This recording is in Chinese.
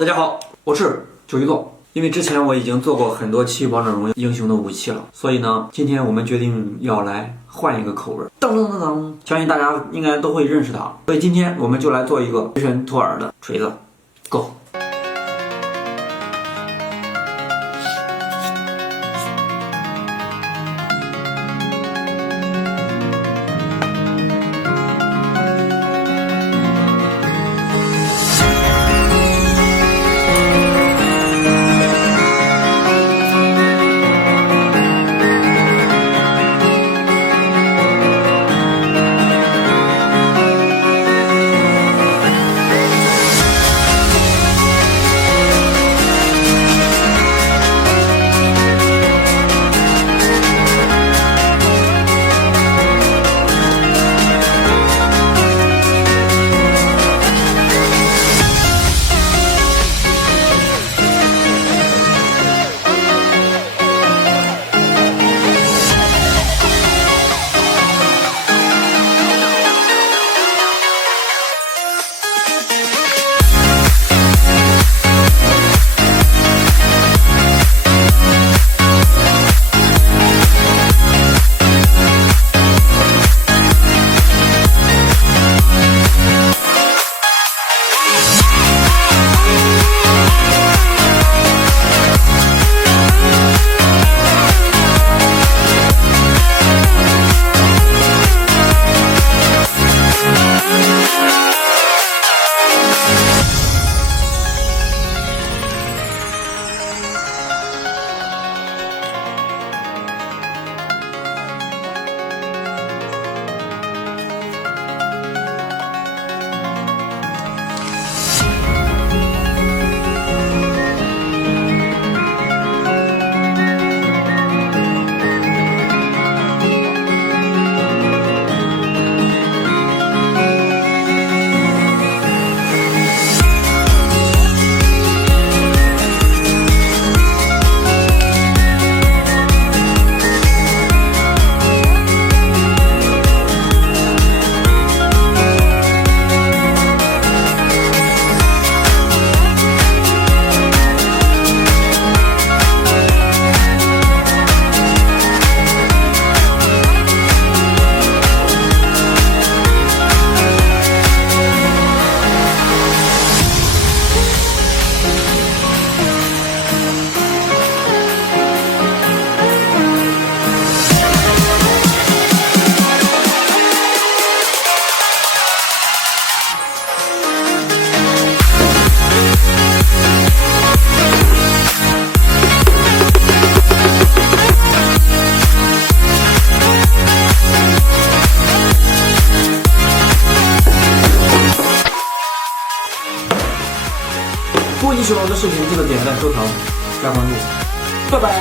大家好，我是久一作。因为之前我已经做过很多期王者荣耀英雄的武器了，所以呢，今天我们决定要来换一个口味。噔噔噔噔，相信大家应该都会认识它，所以今天我们就来做一个雷神托尔的锤子 ，Go！如果你喜欢我的视频，记得点赞、收藏、加关注，拜拜。